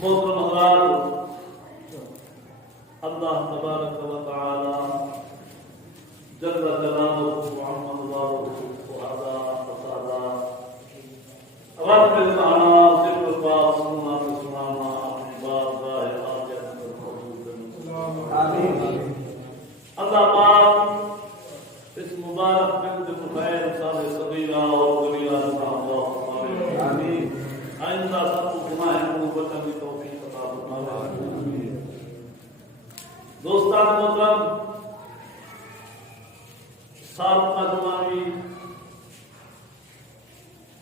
محترم حضرات، اللہ تبارک و تعالی جل جلالہ وعظم اللہ وعلا فسادا رب العالمین صرف پاک سننا سنانا اپنی بارگاہ حاضر میں قبول آمین۔ اللہ پاک اس مبارک بنت خیر صاحب صغیرہ اور کبیرہ صاحب آمین۔ آئندہ سب کو گناہ نبوت کی توفیق عطا فرمائے۔ دوستان محترم، سابقہ زمانی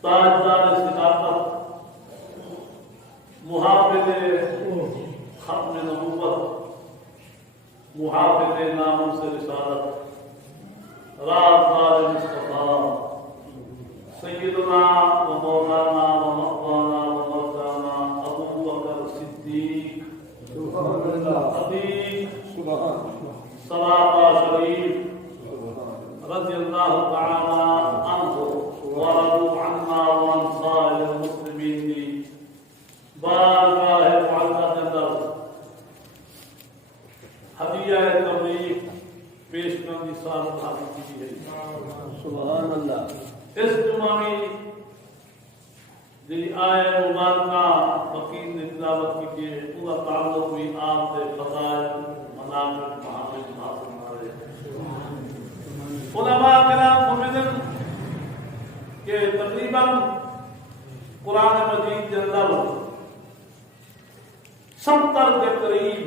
تاجدار صداقت، محافظ ختم نبوت، محافظ ناموس رسالت، رازدار مصطفیٰ، سیدنا و مولانا و مقوانا و مرجانا ابو بکر صدیق صلاح شریف رضی اللہ تعالی عنہ ورضوا عنا وعن سائر المسلمین کی بارگاہ معظمت اندر ہدیہ تبریک پیش کرنے کی سعادت حاصل کی ہے۔ سبحان اللہ۔ اس جمعہ میں دی آئے مبارکہ فقیر نے تلاوت کی کہ پورا تعلق بھی آپ سے فضائل مناقب محافظ حاصل کرے۔ علماء کرام فرمودن کہ تقریباً قرآن مجید کے اندر 70 کے قریب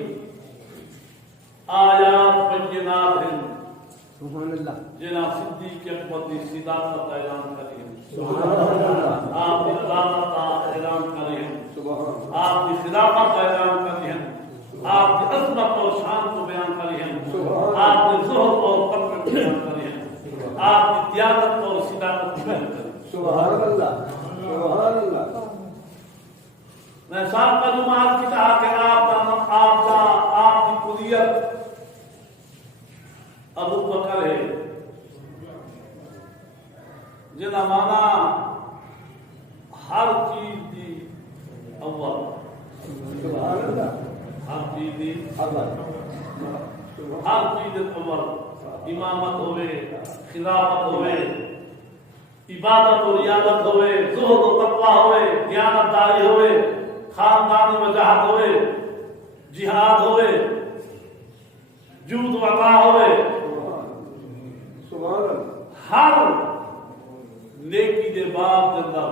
آیات بینات ہیں سبحان اللہ جناب صدیق اکبر کی صداقت اعلان کریں، آپ کی عدالت کا اعلان کریں، آپ کی صداقت اعلان کریں، آپ کی عظمت اور شان کو بیان کریں، آپ کے زہد اور قدر کو بیان کریں، آپ کی قیادت اور صداقت کو بیان کریں۔ سبحان اللہ سبحان اللہ۔ میں صاحب کا جماعت کی کہا کہ آپ کی کلیت ابو بکر ہے، جنہاں مانا ہر چیز دی اول، سبحان اللہ، ہر چیز دی اول، ہر چیز اول، امامت ہوئے، خلافت ہوئے، عبادت و ریاضت ہوئے، زہد و تقوی ہوئے، دیانتداری ہوئے، خاندانی وجاہت ہوئے، جہاد ہوئے، جود و عطا ہوئے، ہر نیکی دے باب دے اندر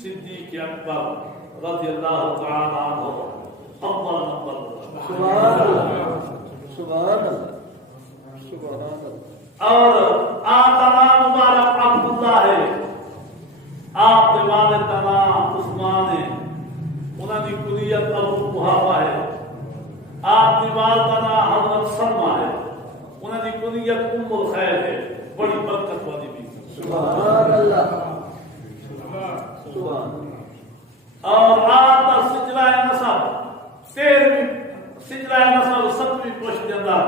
صدیق اکبر رضی اللہ تعالی عنہ اول نمبر۔ سبحان اللہ سبحان اللہ سبحان اللہ۔ اور آقا مبارک عبداللہ ہے، آپ کے والد کا نام عثمان ہے، انہوں کی کلیت ابو قحافہ ہے، آپ کی والدہ نام حضرت سلمہ ہے، انہوں کی کلیت ام الخیر ہے، بڑی برکت والی بھی۔ سبحان اللہ سبحان۔ اور آپ کا سجلہ نسب 13ویں سجلہ نسب 7ویں پشت کے اندر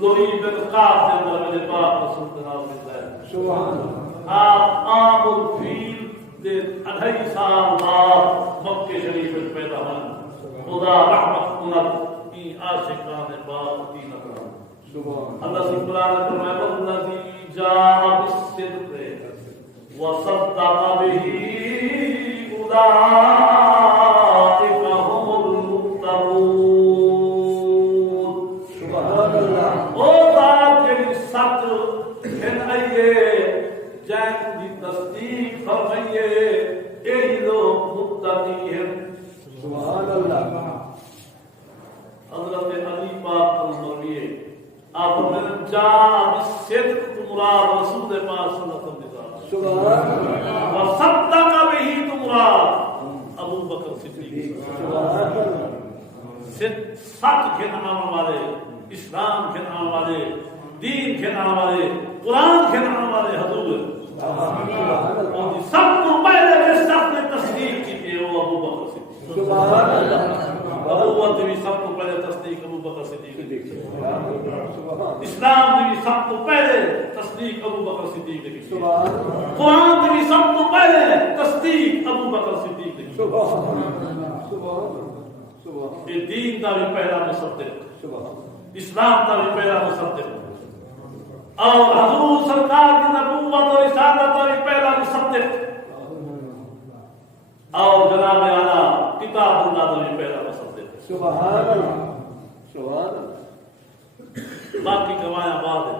لوہی بن قاف کے اندر میرے باپ رسول جناب ملتا ہے۔ سبحان اللہ۔ آپ عام الفیل دے 2.5 سال بعد مکہ شریف میں پیدا ہوئے، خدا رحمت کنت این عاشقان باپ دین اکرام۔ اللہ سے قرآن فرمائے والذی جاء بالصدق وصدق به اولئک هم المتقون۔ سبحان اللہ۔ او ذات جڑی سچ کہنائیے، جن کی تصدیق فرمائیے، یہی لوگ متقی ہیں۔ سبحان اللہ۔ حضرت علی پاک کو مرویے آپ نے جاء بالصدق مراد رسول پاک صلی اللہ علیہ وسلم۔ سبحان اللہ۔ وصدق به مراد ابو بکر صدیق۔ سبحان اللہ۔ سچ کہنے والے، اسلام کہنے والے، دین کہنے والے، قرآن کہنے والے حضور، اور سب کو پہلے جس شخص نے تصدیق کی تھی وہ ابو بکر صدیق۔ سبحان اللہ۔ نبوت بھی سب کو پہلے تصدیق ابو بکر صدیق، اسلام بھی سب کو پہلے تصدیق ابو بکر صدیق کی، قرآن بھی سب کو پہلے تصدیق ابو بکر صدیق کی۔ یہ دین کا بھی پہلا مصدق، اسلام کا بھی پہلا مصدق، اور حضور سرکار کی نبوت اور رسالت کا بھی پہلا مصدق، اور جناب اعلیٰ کتاب اللہ کا بھی پہلا مصدق۔ سبحان اللہ، سبحان اللہ۔ باقی گوایا بعد ہے،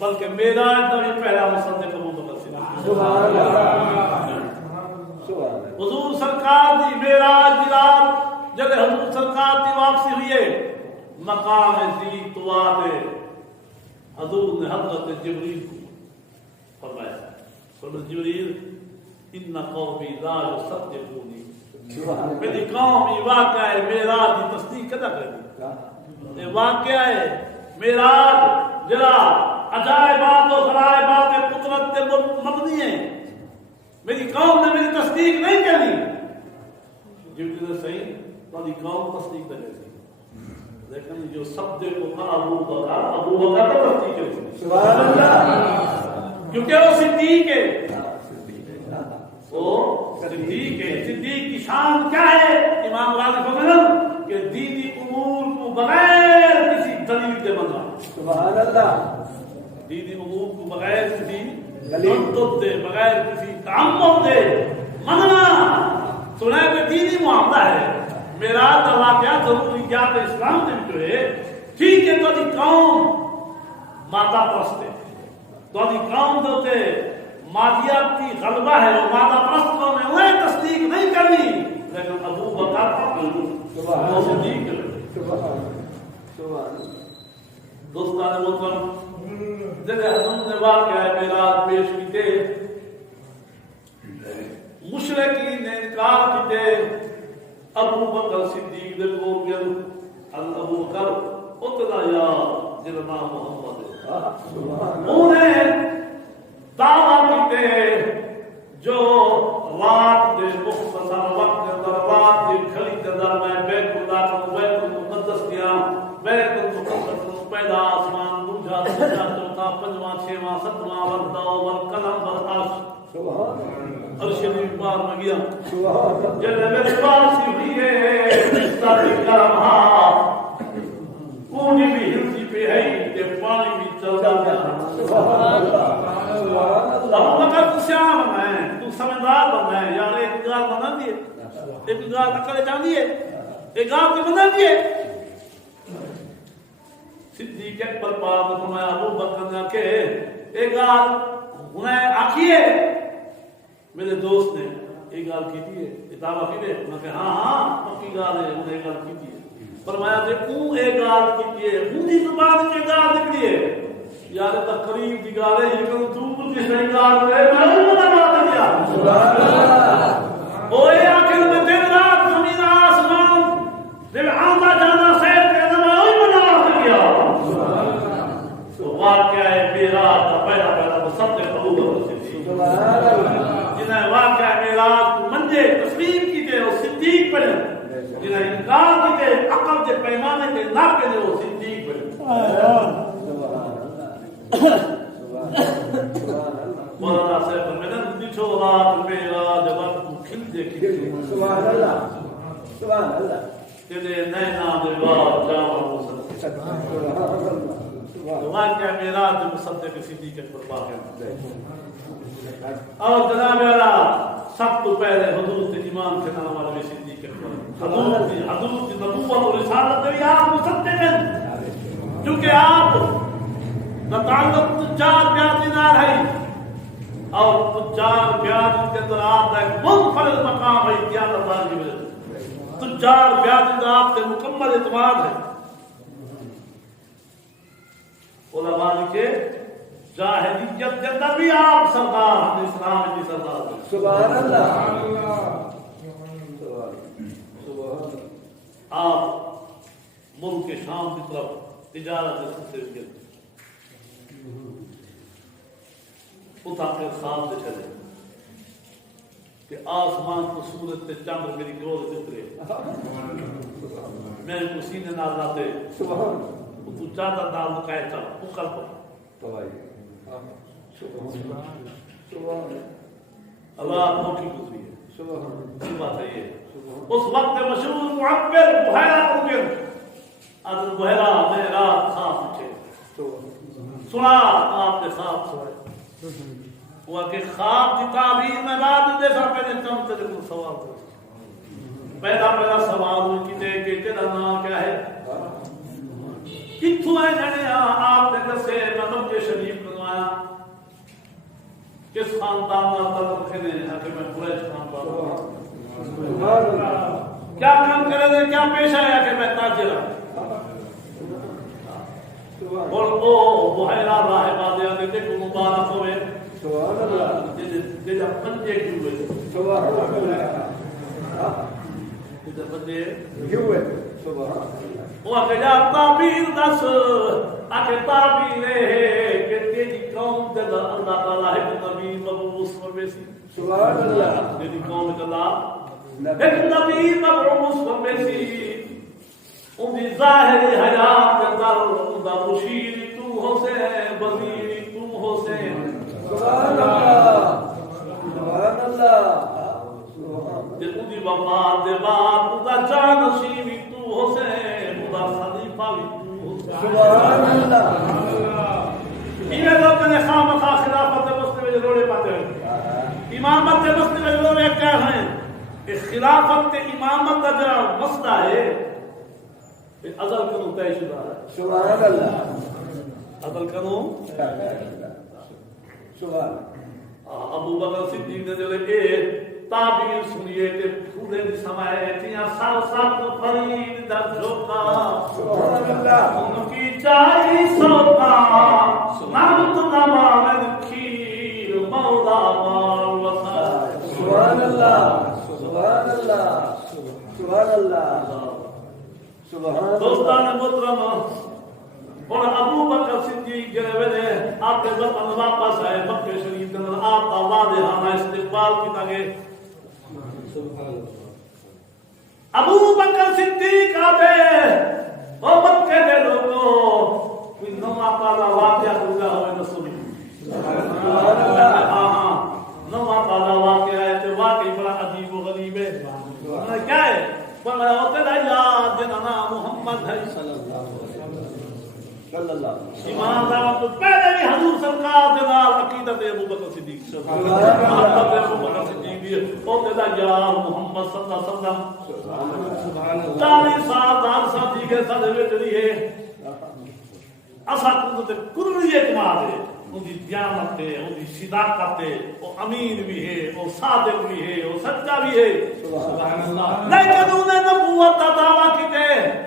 بلکہ معراج کا بھی پہلا مصدق ابوبکر صدیق۔ سبحان اللہ، سبحان اللہ۔ حضور سرکار دی معراج دی رات جب حضور سرکار دی واپسی ہوئی ہے، مقام ذی طوا پہ حضور نے حضرت جبریل کو فرمایا، فرمایا جبریل ان قومی لا یصدقونی، میری قوم یہ واقعہ ہے معراج کی تصدیق کدا کرے گی؟ یہ واقعہ ہے معراج جڑا عجائبات و غرائبات قدرت کے مبنی ہے، میری قوم نے میری تصدیق نہیں کری۔ جبریل صحیح تاری قوم تصدیق کرے گی، لیکن جو سب کو تھا ابو بکر کا تصدیق کرے، سبحان اللہ، کیونکہ وہ صدیق ہے، وہ صدیق ہے۔ صدیق کی شان کیا ہے؟ امام راضی فرماتے کہ دینی امور کو بغیر کسی دلیل کے مننا، سبحان اللہ، دینی امور کو بغیر کسی دلیل دے، بغیر کسی تعمد دے مننا۔ سنا ہے کہ دینی معاملہ ہے، معراج کا واقعہ ضروریات اسلام میں جو ہے، ٹھیک ہے تو قوم مادہ پرست ہے، تو قوم دے مادیات کی غلبہ ہے، وہ مادہ پرست قوم ہے، انہیں تصدیق نہیں کرنی، لیکن ابو بکر وہ صدیق ہے۔ دوستان محترم، جب حضور نے واقعہ معراج پیش کیتے، مشرکین نے انکار کیتے، ابو بکر صدیق دے کول گئے، ابو بکر اتنا یا جلنا محمد انہیں دعویٰ کیتے جو رات کے مختصر وقت اندر، رات کی گھڑی کے اندر میں بیت اللہ کو، بیت المقدس کیا، بیت المقدس کو پیدا آسمان دوجا تیجا چوتھا پنجواں چھواں ستواں وردہ والقلم والعرش، عرش شریف پار میں گیا، جب میرے پاس ہوئی ہے ساری کرمہا کوڑی بھی ہلتی پہ ہے کہ پانی بھی چلتا گیا۔ ابو بکر تو سیاح بننا ہے، تو سمجھدار بننا ہے، یار ایک گال بنا دیے، ایک گال اکڑے جان دیے، ایک گال کی بنا دیے۔ صدیق اکبر پاک نے فرمایا، ابو بکر نے کہ ایک گال انہیں آکھیے، میرے دوست نے ایک گال کی دیئے، اتابہ کی دیئے، انہوں نے کہا ہاں پکی گال ہے، انہیں ایک گال کی دیئے۔ فرمایا کہ اون ایک گال کی دیئے، اون دی زبان کی گال نکلی ہے، یار تقریب دی گال ہے، لیکن دور کی صحیح گال ہے، میں نے بنا بات دیا۔ اوے آخر میں دن رات زمین آسمان دل آمدہ جانا سید کے نمہ اوی بنا دیا۔ تو واقعہ ہے معراج کا پہلا مصدق ابو بکر صدیق، جنہیں واقعہ معراج کو منجے تسلیم کی گئے وہ صدیق بنے، جنہیں انکار کی گئے عقل کے پیمانے کے ناپے دے وہ صدیق بنے۔ مولانا صاحب فرماتے ہیں دچھو رات معراج وقت کو کھل دے کھل، سبحان اللہ، سبحان اللہ، تیرے نینا دے بار جاوہ مصدق، واقعہ معراج مصدق صدیق اکبر پاک ہے۔ اور جناب اعلیٰ سب تو پہلے حضور سے ایمان کے نام والے صدیق اکبر، حضور کی نبوت اور رسالت بھی آپ مصدق ہیں، کیونکہ آپ کا تعلق تجار بیعت نال ہے، اور تجار بیعت کے اندر آپ کا ایک منفرد مقام ہے قیامت اللہ کی وجہ سے، تجار بیعت کا آپ سے مکمل اعتماد ہے۔ علماء لکھے جاہلیت کے اندر بھی آپ سردار ہیں، اسلام کی سردار ہیں۔ سبحان اللہ، آپ ملک کے شام کی طرف تجارت کے سلسلے کے اٹھا کر خواب سے چلے کہ آسمان کو سورج تے چاند میری گود اترے، میرے کو سینے نال لاتے، تو چادر نال لکائے چل پکل پر اللہ موقع گزری ہے۔ بات ہے یہ. اس وقت مشہور معبر بحیرہ ممکن حضرت بحیرہ میں رات خواب اٹھے سنا آپ نے خواب سوائے وہ کہ خواب کی تعبیر میں بعد میں دیکھا پہلے چند تیرے کو سوال کرو. پہلا سوال ہوئی کہ دے کہ تیرا نام کیا ہے کتھوں ہے جنے آپ نے دسے مطلب کے شریف بنوایا کس خاندان کا تعلق ہے کہ میں قریش خاندان کیا کام کرے دے کیا پیش آیا کہ میں تاجر اور وہ بحیرہ راہبہ دے آنے دے کو مبارک ہوئے جیسا پنجے کیوں ہوئے جیسا پنجے کیوں ہوئے وہ آکے جا تعبیر دس آکے تعبیر ہے کہ تیری قوم دے اللہ تعالیٰ ہے کہ نبی مبعوث فرمیسی سبحان اللہ تیری قوم دے اللہ ایک نبی مبعوث فرمیسی ان دی ظاہری حیات کے در ان دا مشیر تو حسین وزیر تو حسین سبحان اللہ سبحان اللہ تے ان دی وفات دے بعد ان دا جانشین تو حسین ان دا خلیفہ بھی تو حسین سبحان اللہ. یہ لوگ نے خام خواہ خلافت مسلم میں روڑے پاتے ہیں امامت مسلم میں روڑے کیا ہیں خلافت امامت کا جرا مسئلہ ہے ازل کنو طے شدہ ہے سبحان اللہ ازل کنو سبحان ابو بکر صدیق نے جلے تعبیر سنیے کہ پھولے دی سمائے تیاں سال سال کو فرید در جھوکا سبحان اللہ ان کی چاہی سوکا نمت نمامن کھیر مولا مار وسا سبحان اللہ سبحان اللہ سبحان اللہ دوستان محترم اور ابو بکر صدیق جنے ویلے آپ کے وطن واپس آئے مکہ شریف کے اندر آپ کا واضح استقبال کیتا گئے. ابو بکر صدیق آتے وہ مکے دے لوگوں کوئی نوا پالا واقعہ ہوگا ہوئے نہ سنی نوا پالا واقعہ ہے تو واقعی بڑا عجیب و غریب ہے کیا ہے بڑا ہوتے دا یاد جنانا محمد ہے صلی اللہ علیہ وسلم ایمان دعوت تو پہلے بھی حضور سرکار جنال عقیدت ابو بکر صدیق محمد ابو بکر صدیق بھی ہوتے دا یاد محمد صلی اللہ علیہ وسلم 40 سال ساتھی کے ساتھ بیٹھلی ہے اسا کو کلی اعتماد ہے ان کی دیانت ہے ان کی صداقت ہے وہ امین بھی ہے وہ صادق بھی ہے وہ سچا بھی ہے سبحان اللہ. لیکن انہوں نے نبوت کا دعویٰ کیتے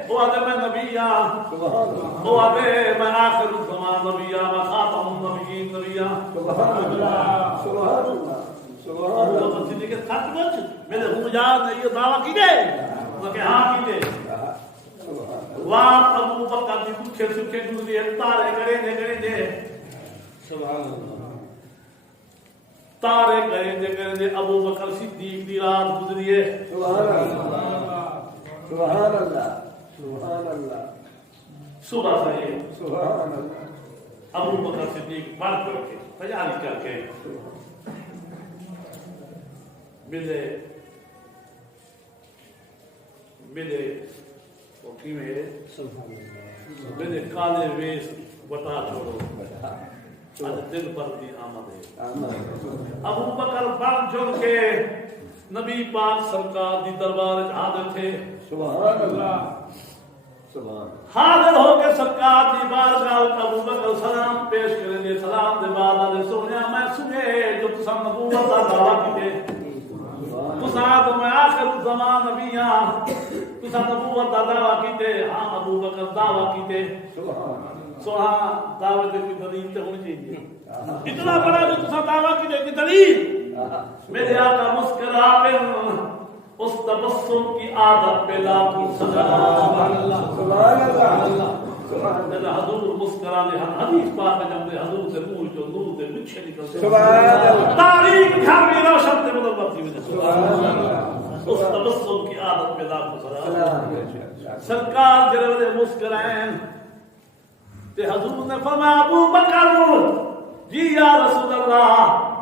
وہ آدھے میں نبی ہوں وہ آدھے میں آخر الزمان نبی ہوں میں خاتم النبیین نبی ہوں سبحان اللہ سبحان اللہ سبحان اللہ. تو صدیق سچ مچ میرے ہم یاد نے یہ دعویٰ کیتے وہ کہ ہاں کیتے وہاں ابو بکر کی دکھے سکھے گزری تارے کرے دے سبحان اللہ تارے کریں دے ابو بکر صدیق دی رات گزری ہے سبحان اللہ سبحان اللہ سبحان اللہ. صبح سے سبحان اللہ ابو بکر صدیق بات کر کے تیاری کر کے ملے کی میں میرے کالے ویس بتا چھوڑو آج دل پر دی آمد ہے. ابو بکر بان جھڑ کے نبی پاک سرکار دی دربار حاضر تھے سبحان اللہ سبحان حاضر ہو کے سرکار دی بارگاہ ابو بکر سلام پیش کریں گے. سلام دے بعد نے سنیا میں سنے جو تسا نبوت دا دعویٰ کیتے تسا میں آخر زمان نبی ہاں تسا نبوت دا دعویٰ کیتے ہاں ابو بکر دعویٰ کیتے سوہاں دعوت کی دلیل تے ہونی چاہیے اتنا بڑا جو تسا دعویٰ کیتے کی دلیل میرے آقا مسکرا پہ اس تبسم کی عادت پہ لاکھوں سبحان اللہ سبحان اللہ سبحان اللہ. حضور مسکرانے حدیث پاک میں جب حضور سے منہ جو نور سے بچھے نکلتے سبحان اللہ تاریخ گھر میں روشن سے منور تھی سبحان اللہ. اس تبسم کی عادت پہ لاکھوں سلام. سرکار جلوے مسکرائیں تے حضور نے فرمایا ابو بکر جی یا رسول اللہ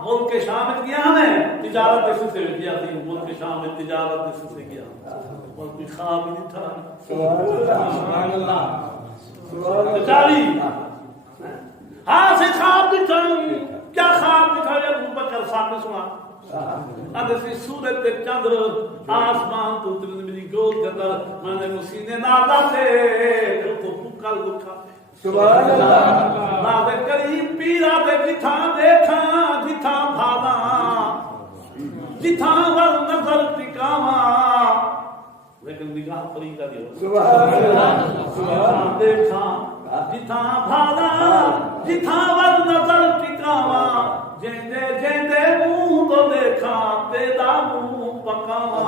ملک شام میں گیا ہمیں تجارت سے گیا تھی ملک شام میں تجارت سے گیا اور کوئی خواب ہی نہیں تھا سبحان اللہ چالی ہاں سے خواب دکھا کیا خواب دکھایا ابو بکر صاحب نے سنا اگر سی سورت چندر آسمان تو میری گود کے اندر میں نے سینے نادا سے تو پکل دکھا سبحان اللہ نادے قریب پیرا دے جتھاں دیکھا جتھاں بھالا جتھاں ور نظر ٹکاواں لیکن نگاہ فریقہ دی سبحان اللہ سبحان دیکھا جتھاں بھالا جتھاں ور نظر ٹکاواں جیندے جیندے منہ تو دیکھا تیرا منہ پکاواں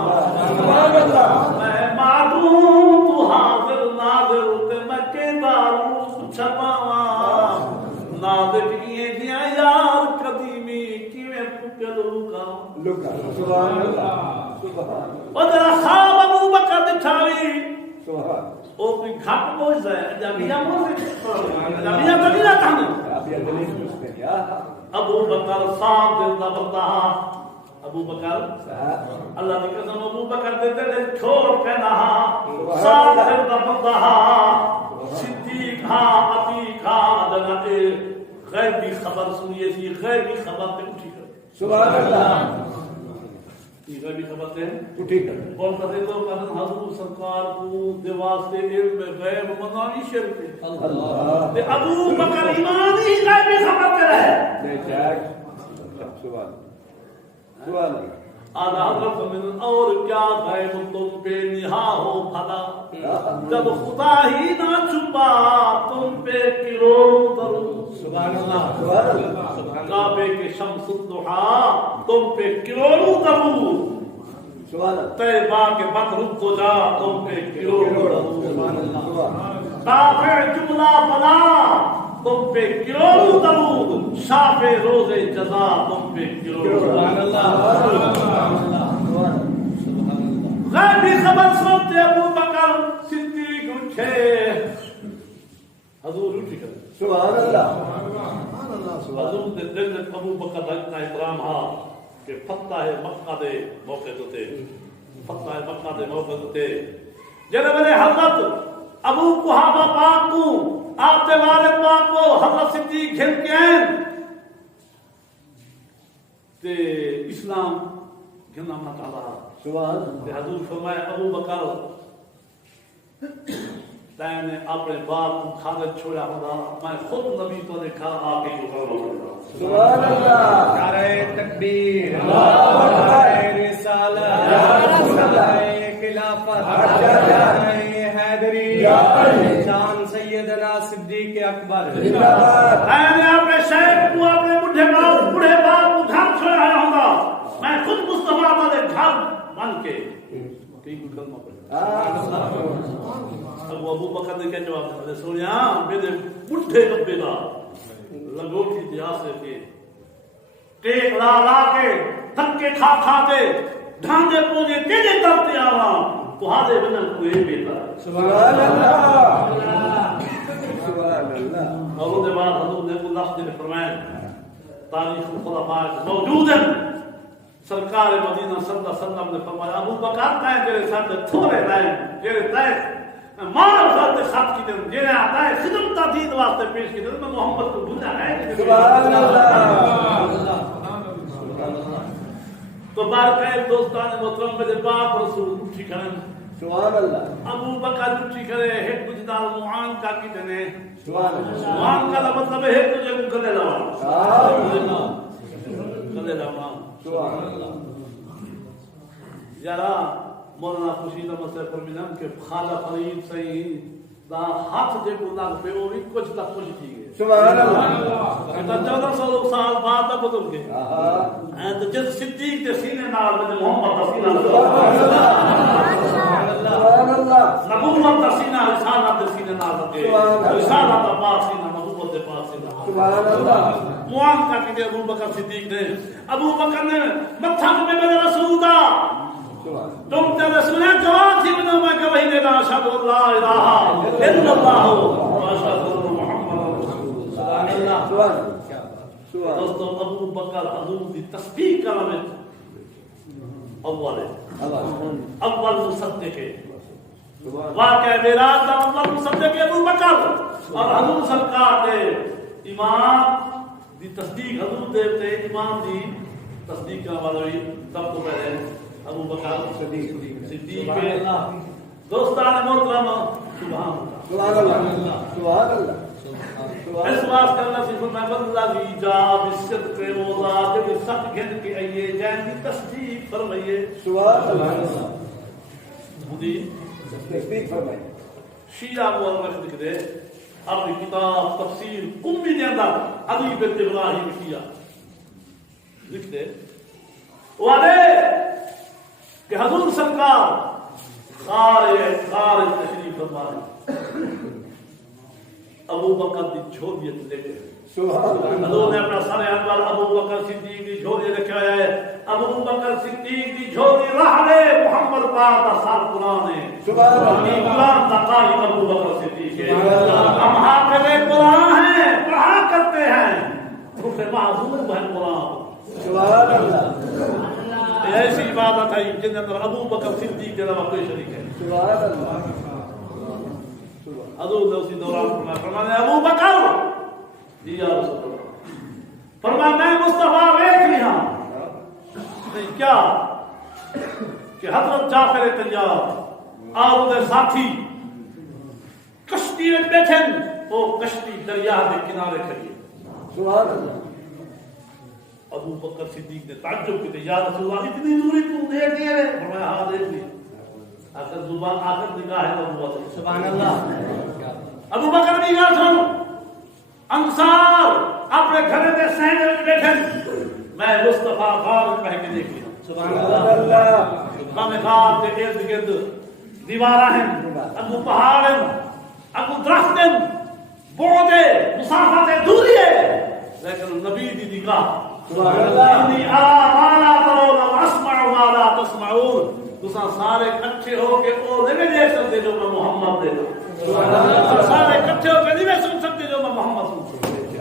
سبحان اللہ میں معلوم تو حاضر ناظر تے میں کیدار چھپاواں ناظر یہ دیا یار قدیمی کیویں پکل لکا سبحان اللہ سبحان ودرا خواب ابو بکر دکھاوی سبحان او کوئی گھٹ پوچھ ہے جبیا موزے جبیا دلیل تھن ابھی دلیل پوچھتے کیا ابو بکر صاحب دل دا بندہ ابو بکر صاحب اللہ کی قسم ابو بکر دے دل چھوڑ کے نہ صاحب دل دا بندہ صدیق ہاں عتیق ہاں جناب غیب کی خبر سنیے سی غیب کی خبر تے اٹھی کر سبحان اللہ یہ غیب کی خبر تے اٹھی کر اور کہتے تو کہتے حضور سرکار کو دے واسطے علم غیب منانی شرک اللہ تے ابو بکر ایمانی غیب کی خبر کرے بے شک سبحان سبحان اللہ آدھا حضرت من اور کیا غیب تم پہ نہا ہو بھلا جب خدا ہی نہ چھپا تم پہ کروڑوں درود سبحان اللہ سبحان اللہ کعبے کے شمس الضحا تم پہ کروڑوں درود سبحان اللہ طیبہ کے بدر الدجا تم پہ کروڑوں درود سبحان اللہ کافر جملہ بلا تم پہ کروڑوں درود شاف روز جزا تم پہ کروڑوں سبحان اللہ سبحان اللہ غیبی خبر سنتے ابو بکر صدیق اٹھے حضور اٹھی کر سبحان اللہ حضور دے دل میں ابو بکر کا اتنا احترام ہا کہ فتح مکہ دے موقع تے فتح مکہ دے موقع تے جڑے بڑے حضرت ابو قحافہ پاک کو آپ دے والد پاک کو حضرت صدیق گھر کے ہیں تے اسلام گھرنا نہ چاہتا سبحان حضور فرمائے ابو بکر تائیں نے اپنے باپ کو کھانا چھوڑا ہوگا میں خود نبی تو نے کھا آگے کو کرو سبحان اللہ نعرہ تکبیر اللہ نعرہ رسالت یا رسول اللہ نعرہ خلافت اچھا نعرہ حیدری یا علی شان سیدنا صدیق اکبر زندہ باد تائیں نے اپنے شیخ کو اپنے بڑھے باپ کو گھر چھوڑا ہوگا میں خود مصطفیٰ والے گھر بن کے ٹھیک کلمہ پڑھا ابو بکر نے کیا جواب دیا سونیا میرے بڈھے ابے دا لنگوٹی دیا سے کے ٹیک لا لا کے تھکے کھا کھا کے ڈھانڈے پوجے تیجے ترتے آواں تو ہادے بنن کوئی بیٹا سبحان اللہ سبحان اللہ اور دے بعد حضور نے کو لفظ نے فرمایا تاریخ خلفاء موجود ہے سرکار مدینہ صلی اللہ علیہ وسلم نے فرمایا ابو بکر کہے تیرے ساتھ تھوڑے رہے تیرے تے مارو خط خط کی دن جے آتا ہے خدمت تدید واسطے پیش کی دن میں محمد کو بھلا ہے سبحان اللہ تو بارکہ دوستان محترم میرے باپ رسول اٹھی کرن سبحان اللہ ابو بکر اٹھی کرے ایک گجدار معان کا کی دنے سبحان اللہ معان کا مطلب ہے تجھے کو کرے لوا کرے لوا سبحان اللہ یارا مولانا خوشیدہ مسئلہ فرمیدن کہ خالہ فرید صحیح دا ہاتھ جے کو لگ پہ وہ بھی کچھ تک کچھ تھی گئے سبحان اللہ کہ 1400 سال بعد دا بدل گئے تو جس صدیق کے سینے نال میں محمد دا سینہ سبحان اللہ نبوت دا سینہ رسالت دا سینے نال لگے رسالت دا پاک سینہ نبوت دا پاک سینہ سبحان اللہ معان کا کہ ابو بکر صدیق نے ابو بکر نے متھا میں میرے رسول دا تم تے رسول نے جواب تھی میں کہ وہی نے اشہد اللہ الہ الا اللہ و اشہد ان محمد رسول اللہ سبحان اللہ دوستو ابو بکر حضور دی تصدیق کرنے اول مصدق ہے واقعہ میراث دا اول مصدق ہے ابو بکر اور حضور سرکار دے ایمان دی تصدیق حضور دے تے ایمان دی تصدیق کرنے والی سب کو پہلے ابو بکر صدیق ہے دوستان محترم سبحان اللہ سبحان اللہ اس واسطے اللہ سے فرمایا والذی جاء بالصدق وذات بالصدق کے ایے جان کی تصدیق فرمائیے سبحان اللہ خودی تصدیق فرمائیے شیعہ مورخ لکھ دے اپنی کتاب تفسیر قمی دے اندر حبیب ابراہیم شیعہ لکھ دے وعدے کہ حضور سرکار خارج تشریف فرمائے ابو بکر دی جھولیت لے گئے حضور نے اپنا سارے انوار ابو بکر صدیق دی جھولی رکھا ہے ابو بکر صدیق دی جھولی راہ لے محمد پاک دا سار قرآن ہے قرآن دا قائم ابو بکر صدیق ہے ہم حافظ قرآن ہیں پڑھا کرتے ہیں روح معذور ہے قرآن سبحان اللہ ایسی عبادت ہے جن اندر ابو بکر صدیق کے علاوہ کوئی شریک ہے سبحان اللہ حضور نے اسی دوران فرمایا ابو بکر جی یا رسول اللہ فرمایا میں مصطفیٰ دیکھ لیا نہیں کیا کہ حضرت جعفر طیار اور دے ساتھی کشتی میں بیٹھے وہ کشتی دریا کے کنارے کھڑی سبحان اللہ ابو بکر صدیق نے تعجب کیا یا رسول اللہ اتنی دوری تو دیکھ لیے فرمایا ہاں دیکھ لی آخر زبان آخر نگاہ ہے ابو بکر سبحان اللہ ابو بکر بھی گا سن انصار اپنے گھر دے سہنے میں بیٹھے میں مصطفیٰ غار پہ کے دیکھ لیا سبحان سبحان اللہ اللہ ہم غار کے ارد گرد دیوارہ ہیں اگو پہاڑ ہیں اگو درخت ہیں بوڑے مسافت دوری ہے لیکن نبی دی نگاہ سبحان اللہ انی ارا ما لا ترون واسمع ما لا تسمعون تسا سارے اکٹھے ہو کے او نہیں دیکھ سکتے جو میں محمد دے سارے اکٹھے ہو کے نہیں سن سکتے جو میں محمد سن سکتے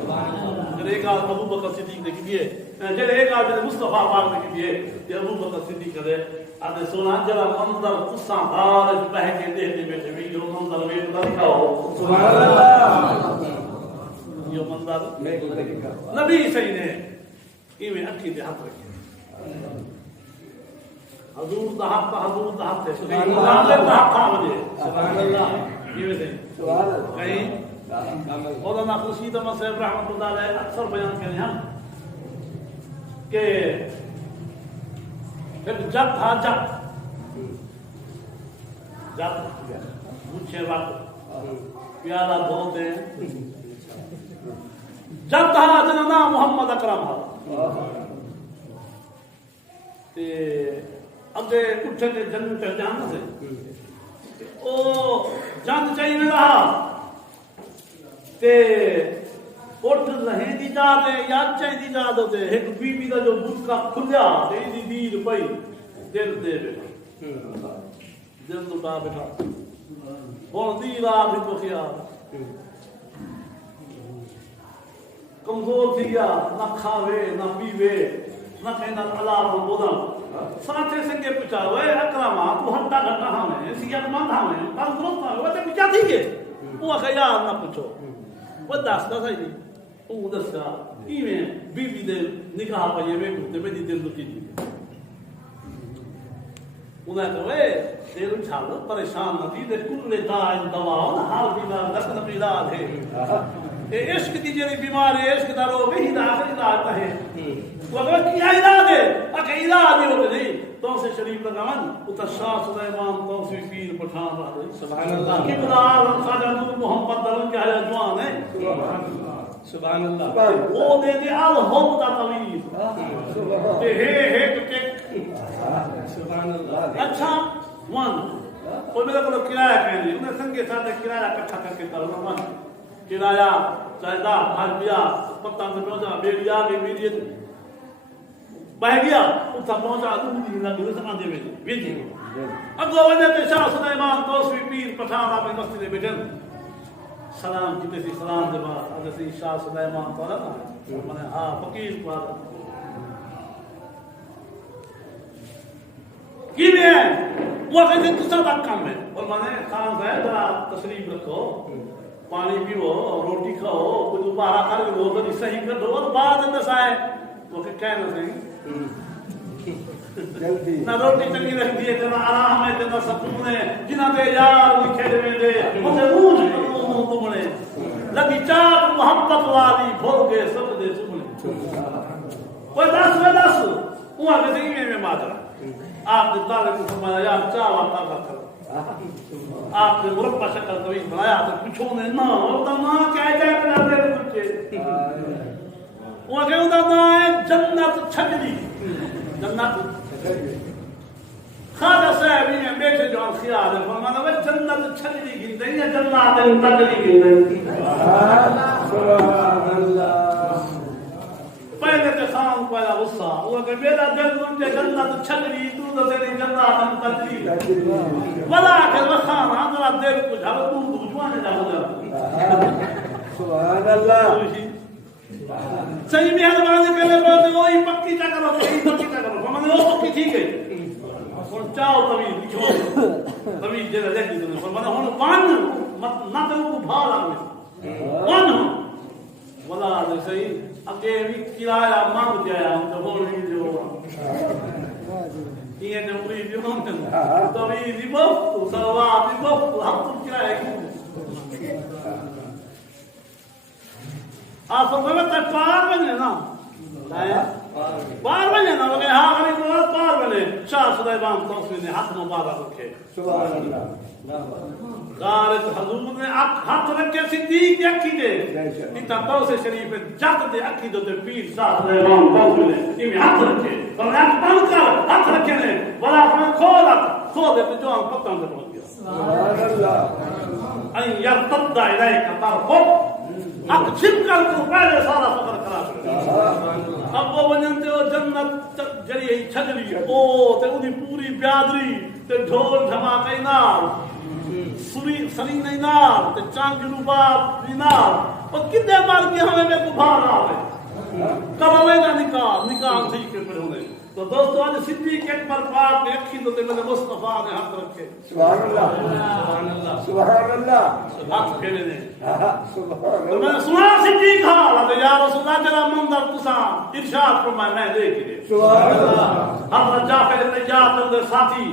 جب ایک آدھ ابو بکر صدیق نے کیے جب ایک آدھ مصطفیٰ پاک نے کیے کہ ابو بکر صدیق کرے آدھے سونا جب منظر قصہ خارج بہ کے دیکھنے بیٹھے بھی یہ منظر میں دکھا ہو سبحان اللہ یہ منظر نبی صحیح نے ایویں اکھی دے ہاتھ رکھے حضور دا حق ہے سبحان اللہ سبحان اللہ یہ سے سبحان اللہ کہیں مولانا خورشید احمد صاحب رحمۃ اللہ علیہ اکثر بیان کریں ہم کہ ایک جب تھا جب مجھے وقت پیالہ دھوتے جب تھا جننا محمد اکرم اگے اٹھے تے جنم پہچان سے او جنگ چاہیے رہا تے اٹھ رہے دی جاتے یا چاہیے دی جاتے ہوتے ایک بی بی دا جو بھوکا کھلیا تے دی دیر پئی دل دے بیٹھا دل تو کا بیٹھا اور دیر آ بھی تو خیال کمزور تھی گیا نہ کھاوے نہ پیوے نہ کہنا علام بولا ساتھے سنگے پچھا ہوئے اکرامہ تو ہٹا گھٹا ہمیں سیاد مند ہمیں بس درست ہمیں وہ تے پچھا تھی گئے وہ آخر یار نہ پچھو وہ داستا تھا جی وہ دستا ایویں بی بی دے نکاح پائیے میں گھوٹے میں دی دل دکی جی انہیں کہا دل چھال پریشان نہ تھی دے کل دائن دواؤں ہر بیمار دکن بیلاد ہے عشق دی جڑی بیماری عشق دا رو وہی دا علاج ہے وہ اگر کیا علاج ہے اگر علاج ہوتے نہیں تو سے شریف لگاون اتا شاہ سلیمان تو سے پیر پٹھان رہا سبحان اللہ کبلار خواجہ نور محمد دلن کے حیا جوان ہے سبحان اللہ وہ دے دے الحب دا طویل تے ہے کہ سبحان اللہ اچھا ون وہ میرے کو کرایہ کہنے انہیں سنگے ساتھ کرایہ اکٹھا کر کے کرنا ون کرایہ چاہتا بھاج بیا پتہ سے پہنچا بیڑیا بھی میری بہ گیا اتھا پہنچا دوری نہ گرس آندے میں بیٹھے اگو ونے تے شاہ سلیمان توسوی پیر پٹھان اپنے مسجد میں بیٹھے سلام کی تیسی سلام دے بعد حضرت شاہ سلیمان طالب میں نے ہاں فقیر کو آدھا کی میں ہے وہ کہتے ہیں دوسرا تک کام ہے اور میں نے خان صاحب ذرا تشریف رکھو پانی پیو روٹی کھاؤ کچھ باہر کر کے وہ تو صحیح کر دو اور بعد اندر آئے وہ کہ کہنا صحیح نہ روٹی چنگی رکھتی ہے جنا آرام ہے جنا سکون ہے جنا دے یار بھی کھیل میں دے مجھے روز تمنے لگی چار محبت والی بھول کے سب دے سمنے کوئی دس وہاں کے زندگی میں ماجرا آپ نے تعالیٰ کو فرمایا یار چاہ واقعہ کرو آپ نے مربع شکل طویل بنایا تو پوچھو نے نہ ہوتا ماں کیا کر دے بچے وہاں کہ ہوتا ماں ہے جنت چھجلی جنت خواجہ صاحب نے بیٹھے جو خیال ہے فرمانا وہ جنت چھجلی گندے یا جنات تجلی گندے سبحان اللہ پہلے تو خان پہلا غصہ وہ کہ میرا دل مجھے جنت چھجلی تو تو تیری جنات تجلی ولا کہ وہ خان ہمارا دل کو جھاڑ تو جوانے جا سبحان اللہ صحیح مہربانی کرے بات وہی پکی چا کرو صحیح پکی چا کرو ہم نے وہ پکی ٹھیک ہے اور چاو تبھی جے لے دی تو میں ہن وان مت نہ تو کو بھا لگے وان ولا صحیح اگے بھی کرایہ مانگ دیا ہم تو بول نہیں جو یہ نے پوری جون تو بھی دیبو تو سوا دیبو ہم تو کرایہ آپ فرمایا تے پار بنے نا پار بنے نا وہ کہ ہاں غریب کو پار بنے شاہ سلیمان توفی نے ہاتھ مبارک رکھے سبحان اللہ غارت حضور نے ہاتھ رکھے صدیق کی اکھی دے انتا توسے شریف جات دے اکھی دے پیر شاہ سلیمان توفی نے انہیں ہاتھ رکھے فرمایا بند کر ہاتھ رکھے نے بلا اپنے کھول دے تو جو ہم پتہ اندر پہنچ گیا سبحان اللہ این یرتد الیک طرفک اب چھپ کر تو پہلے سارا فکر کرا چھوڑا اب وہ ونجنتے ہو جنت جڑی چھجلی او تے اودی پوری بیادری تے ڈھول دھماکے نال سری سرین نال تے چانگ رباب نال اور کتنے بار کی ہمیں میں کو باہر آوے کب آوے گا نکاح تھی کے پر ہونے تو دوستو آج صدیق اکبر پاک نے اکھی تو میں نے مصطفیٰ نے ہاتھ رکھے سبحان اللہ سبحان اللہ ہاتھ پھیرے نے سبحان تو میں نے سنا صدیق حال ہے یا رسول اللہ جرا منظر تسان ارشاد فرمائے میں دیکھ لے سبحان اللہ حضرت جعفر نجار اندر ساتھی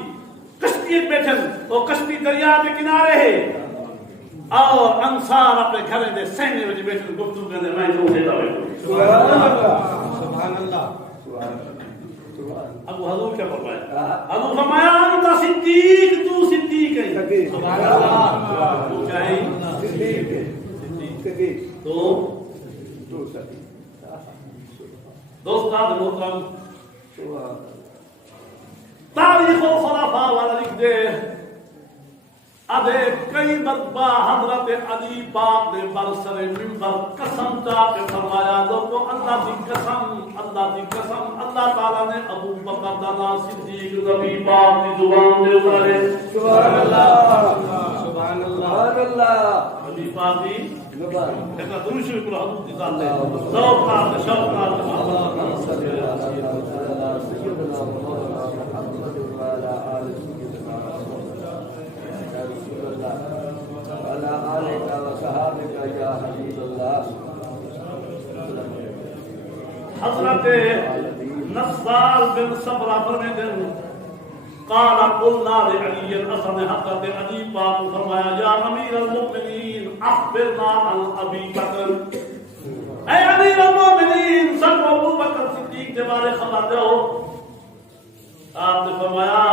کشتی بیٹھے وہ کشتی دریا کے کنارے ہے اور انصار اپنے گھر دے سینے وچ بیٹھے گفتگو کرنے میں جو سے سبحان اللہ سبحان اللہ ابو حضور کیا فرمایا حضور فرمایا انت صدیق تو صدیق ہے سبحان اللہ تو کیا ہے صدیق صدیق تو صدیق دوستان محترم سبحان تاریخ و خلافہ والا لکھ دے ادھے کئی مرتبہ حضرت علی پاک نے برسر منبر قسم چاہ کے فرمایا لوگوں اللہ کی قسم اللہ تعالیٰ نے ابو بکر دانا صدیق نبی پاک کی زبان دے اتارے سبحان اللہ سبحان اللہ سبحان اللہ نبی پاک کی زبان ایک دروش شکر حضور کی ذات ہے ذوق نال شوق نال اللهم صل على سيدنا محمد وعلى آل سيدنا يا رسول الله وعلى آلك وصحابك يا حبيب الله حضرت نصار بن صبرہ فرماتے ہیں قال قلنا لعلی الحسن حضرت علی پاک فرمایا یا امیر المؤمنین اخبرنا عن ابی بکر اے امیر المؤمنین سب ابو بکر صدیق کے بارے خبر دو آپ نے فرمایا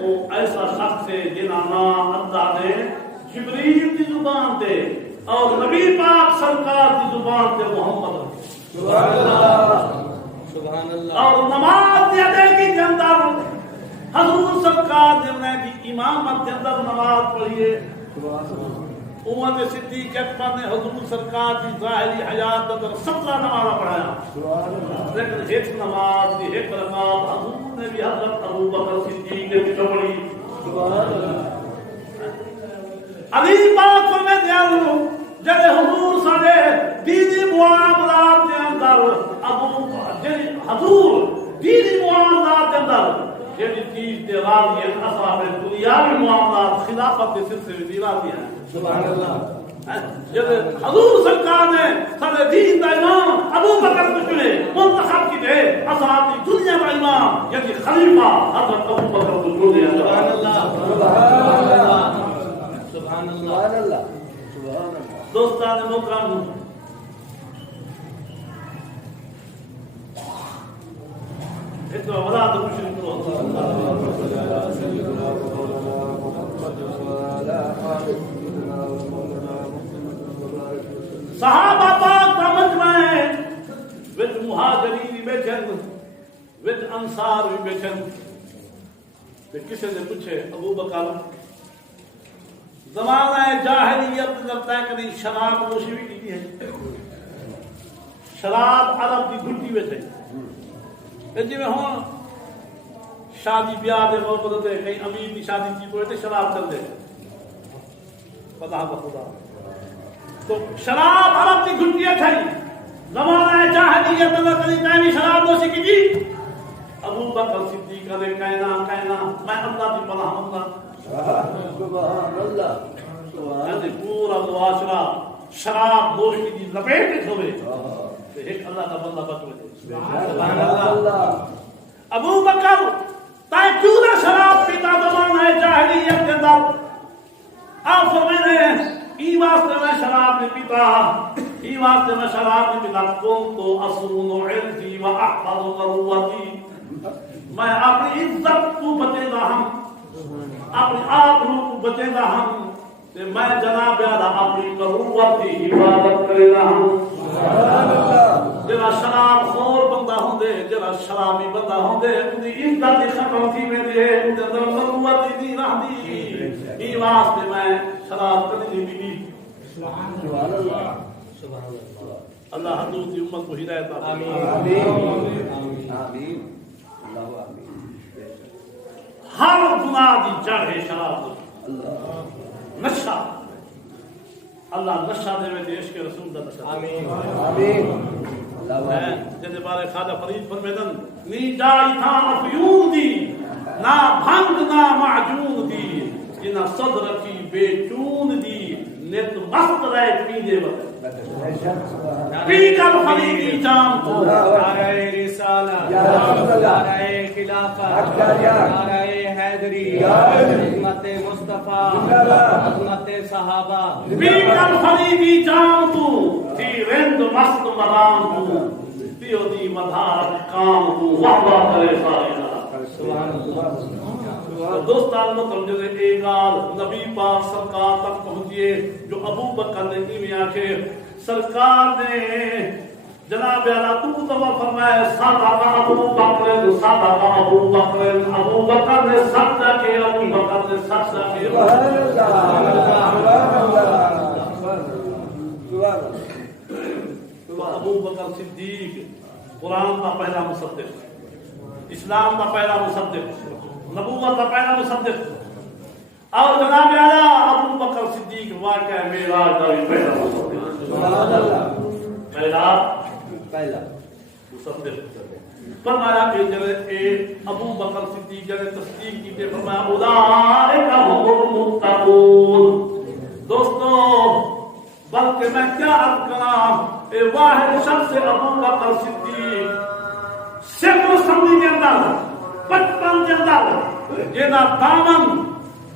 وہ ایسا شخص ہے جنہاں نام اللہ نے جبریل کی زبان دے اور نبی پاک سرکار کی زبان دے محمد سبحان اللہ سبحان اللہ اور نماز دی ادائیگی کے اندر حضور سرکار نے کی امامت کے اندر نماز پڑھی ہے عمر صدیق اکبر نے حضور سرکار کی ظاہری حیات کے اندر 17 نماز پڑھایا لیکن ایک نماز دی ایک رکعت حضور نے بھی حضرت ابو بکر صدیق نے بھی پڑھی علی پاک فرماتے ہیں عزیز تے راضی ہیں اصحاب دنیاوی معاملات خلافت کے سلسلے میں راضی ہیں سبحان اللہ جب حضور سرکار نے سارے دین کا امام ابو بکر کو چنے منتخب کی گئے اصحاب کی دنیا کا امام یعنی خلیفہ حضرت ابو بکر کو چنے سبحان اللہ سبحان اللہ سبحان اللہ دوستان محترم ایک تو ولا تو مشرک صحابہ پاک کا مجمع وچ مہاجرین بھی بیٹھن وچ انصار بھی بیٹھن تے کسی نے پوچھے ابو بکر زمانہ جاہلیت کرتا ہے کبھی شراب نوشی بھی کی ہے شراب عرب کی گھٹی میں تھے جی میں ہوں شادی بیاہ دے موقع تے کہیں امیر کی شادی کی کوئی تے شراب چل دے پتہ خدا تو شراب عرب کی گھٹیاں تھیں زمانہ جاہلیت میں کبھی کہیں شراب نوشی کی جی ابو بکر صدیق نے کہنا میں اللہ کی پناہ مانگتا سبحان اللہ پورا معاشرہ شراب نوشی کی لپیٹ میں ہوئے تو ایک اللہ کا بندہ بچ گئے سبحان اللہ ابو بکر تائیں کیوں نہ شراب پیتا زمانہ جاہلیت کے اندر آپ فرمائے ای واسطے میں شراب نہیں پیتا ای واسطے میں شراب نہیں پیتا کون تو اصون عرضی و احفظ ضرورتی میں اپنی عزت کو بچے گا ہم اپنے آپ کو بچے گا ہم تے میں جناب اعلی اپنی ضرورت کی حفاظت کرے گا ہم جڑا شراب خور بندہ ہوندے جڑا شرابی بندہ ہوندے ان دی عزت دی ختم تھی ویندی ہے ان دے اندر ضرورت نہیں رہندی ای واسطے میں شراب کدی نہیں پیندی سبحان اللہ سبحان اللہ اللہ حضور کی امت کو ہدایت عطا آمین آمین آمین آمین اللہ آمین ہر گناہ دی جڑ ہے شراب اللہ نشہ اللہ نشہ دے میں عشق رسول دا نشہ آمین آمین اللہ آمین جیسے بارے خواجہ فرید فرمیدن نی جائی تھا افیون دی نہ بھنگ نہ معجون دی جنا صدر کی بے چون دی نت مست رہے پینے وقت پی کر فریدی جام تو نعرہ رسالت نعرہ خلافت نعرہ حیدری خدمت مصطفیٰ خدمت صحابہ پی کر فریدی جام تو تھی رند مست مرام تو تیو دی مدھار کام تو وحبہ کرے سائنہ سبحان اللہ دوستان مطلب جو ایک گال نبی پاک سرکار تک پہنچیے جو ابو بکر نے کی آنکھے سرکار نے جناب اعلیٰ تو تمہیں فرمایا صدق ابو بکر صدق ابو بکر ابو بکر نے سچ کے ابو بکر نے سچ کے سبحان اللہ سبحان ابو بکر صدیق قرآن کا پہلا مصدق اسلام کا پہلا مصدق نبوت کا پہلا مصدق اور جناب اعلیٰ ابو بکر صدیق واقعہ معراج کا بھی پہلا مصدق سبحان اللہ پہلا مصدق فرمایا کہ جب ابو بکر صدیق نے تصدیق کی تے فرمایا اولئک هم المتقون دوستو بلکہ میں کیا عرض کرا اے واحد شخص ابو بکر صدیق صرف سمجھ کے اندر 55 کے اندر جینا دامن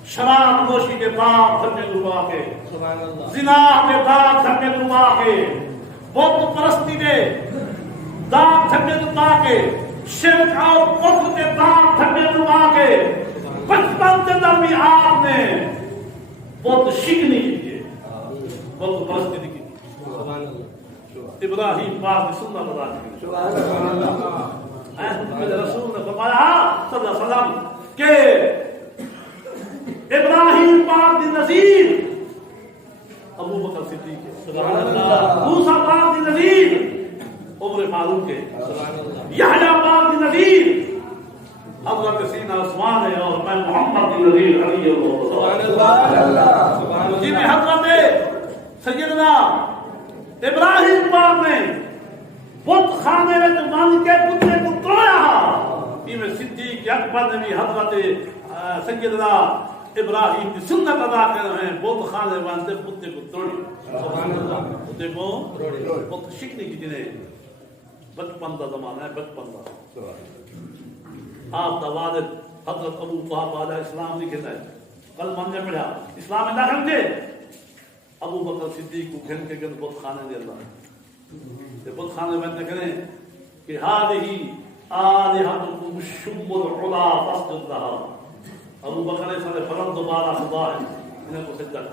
شراب نوشی کے پاک دھمے ڈبا کے سبحان اللہ زنا کے پاک دھمے ڈبا کے بت پرستی کے داغ دھمے ڈبا کے شرک اور کفر کے داغ دھمے ڈبا کے 55 کے اندر بھی آپ نے بت شکنی کی بت پرستی کی سبحان اللہ ابراہیم پاک کی سنت ادا کی سبحان اللہ رسول نے فرمایا صلی اللہ علیہ وسلم کہ ابراہیم پاک دی نظیر ابو بکر صدیق ہے سبحان اللہ موسیٰ پاک دی نظیر عمر فاروق ہے سبحان اللہ یحییٰ پاک دی نظیر حضرت سیدنا عثمان ہے اور میں محمد دی نظیر علی سبحان سبحان اللہ سبحان جی میں اللہ حضرت سیدنا ابراہیم پاک نے بت خانے میں بن کے پترے کو توڑا میں صدیق اکبر نے بھی حضرت سیدنا ابراہیم کی سنت ادا کر رہے ہیں بت خانے باندھے بت کو توڑی سبحان اللہ بت کو بت شکنی کی جنہیں بچپن کا زمانہ ہے بچپن کا آپ کا والد حضرت ابو طہاب علیہ السلام نے کہتا ہے کل من نے پڑھا اسلام میں داخل تھے ابو بکر صدیق کو گھن کے گن بت خانے دے اللہ بت خانے میں کہنے کہ هذه آلهتكم الشم العلا فاسجد لها ابو بکر نے سارے فرم دوبارہ خدا ہے انہیں کو سجدہ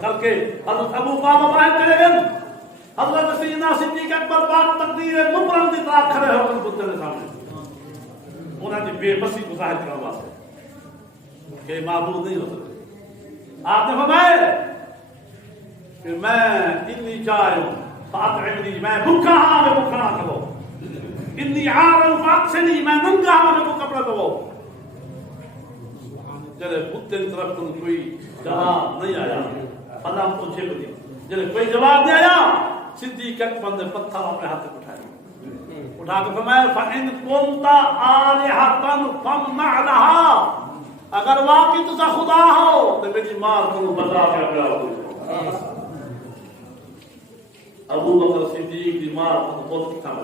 کر کے حضرت ابو طہاب بیان کرے گا حضرت سیدنا صدیق اکبر پاک تقدیر مبرم کی طرح کھڑے ہو کر بت کے سامنے انہوں نے بے بسی کو ظاہر کرنے واسطے کہ معبود نہیں ہو سکتے آپ نے فرمایا کہ میں انی جائے ہوں فاطعمنی میں بھوکا ہاں میں بھوکا نہ کرو انی عار فاکسنی میں ننگا ہاں میں کو کپڑا دو جلے بتیں طرف تم کوئی جواب نہیں آیا فلم پوچھے بدی جلے کوئی جواب نہیں آیا صدیق اکبر نے پتھر اپنے ہاتھ سے اٹھایا اٹھا کے فرمایا فَإِن كُنْتَ آلِهَةً فَامْنَعْ لَهَا اگر واقعی تو خدا ہو تو میری مار کو بتا کے اپنا ہو ابو بکر صدیق کی مار کو بہت کھا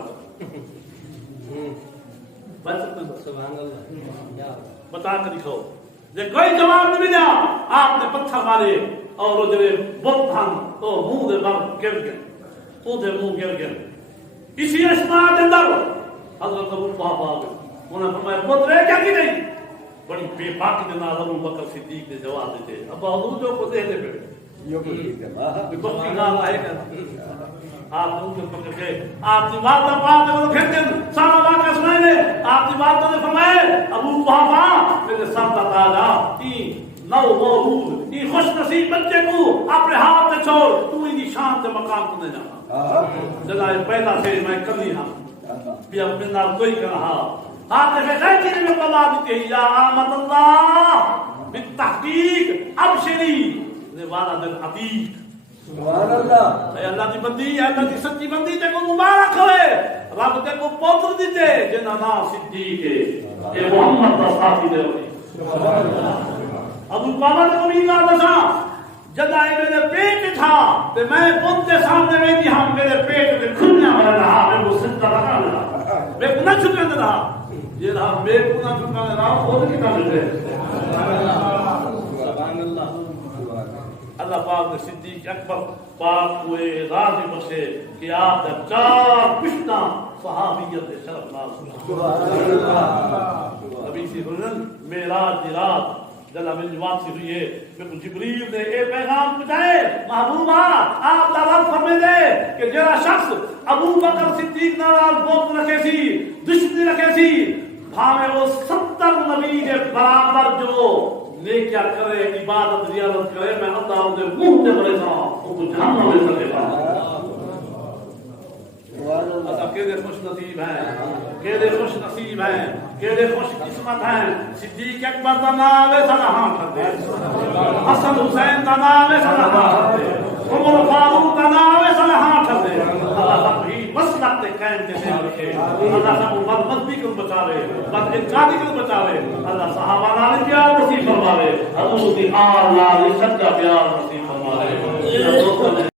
سبحان اللہ بتا کر دکھاؤ جب کوئی جواب نہیں ملا آپ نے پتھر مارے اور وہ جب بہت تھان تو منہ دے بار گر گئے تو دے منہ گر گئے اسی اسماء کے اندر حضرت ابو طہاب آ گئے انہوں نے فرمایا پتر کیا کی نہیں بڑی بے باکی کے نال ابو بکر صدیق نے جواب دیتے ابا حضور جو کو دے دے پہ بختی نال آئے گا آپ ان کے پکڑ کے آپ کی بات کا پاک ہے وہ کہتے ہیں سارا واقعہ سنائیں گے آپ کی بات نے فرمایا ابو طہاب میرے سر کا تاجا نو مولود یہ خوش نصیب بچے کو اپنے ہاتھ سے چھوڑ تو ان کی شان سے مقام کو نہیں جانا جناب پہلا سے میں کلی ہاں بھی اپنے نال کوئی کر رہا آپ نے غیرتی نے بلا دی کہ یا آمد اللہ بالتحقیق ابشری نے والا دل عتیق سبحان اللہ اے اللہ کی بندی اے اللہ کی سچی بندی تے کو مبارک ہوئے رب تے کو پوتر دیتے جنہاں نام صدیق ہے اے محمد دا ساتھی دے ہوئی سبحان اللہ ابو طہاب کو بھی کہا تھا جب آئے میرے پیٹ تھا تے میں خود کے سامنے میں نہیں ہم میرے پیٹ میں کھلنا ہو رہا میں وہ سجدہ لگا رہا میں کو نہ چھکنے دے رہا یہ رہا میں کو نہ چھکنے دے رہا خود کی نہ چھکنے سبحان اللہ اللہ پاک نے صدیق اکبر پاک ہوئے راضی بخشے کہ آپ نے 4 پشتہ صحابیت شرف ناز نبی سی فرمایا معراج دی رات جب میری واپسی ہوئی ہے پھر جبریل نے اے پیغام پہنچائے محبوبہ آپ کا رب فرمائے دے کہ جڑا شخص ابو بکر صدیق نال بغض رکھے سی دشمنی رکھے سی بھاوے وہ 70 نبی کے برابر جو نیکیا کرے عبادت ریاضت کرے میں اللہ دے منہ تے بڑے سا وہ تو جہنم میں چلے گا اللہ کیڑے خوش نصیب ہیں کیڑے خوش نصیب ہیں کیڑے خوش قسمت ہیں صدیق اکبر دا نام ہے سدا ہاں کر دے حسن حسین دا نام ہے سدا ہاں کر دے عمر فاروق دا نام ہے سدا ہاں کر دے اللہ سب ہی مسلک تے قائم تے رکھے اللہ سب بد مذہبی کو بچاوے بد انقادی کو بچاوے اللہ صحابہ نال پیار نصیب فرماوے حضور دی آل نال سچا پیار نصیب فرماوے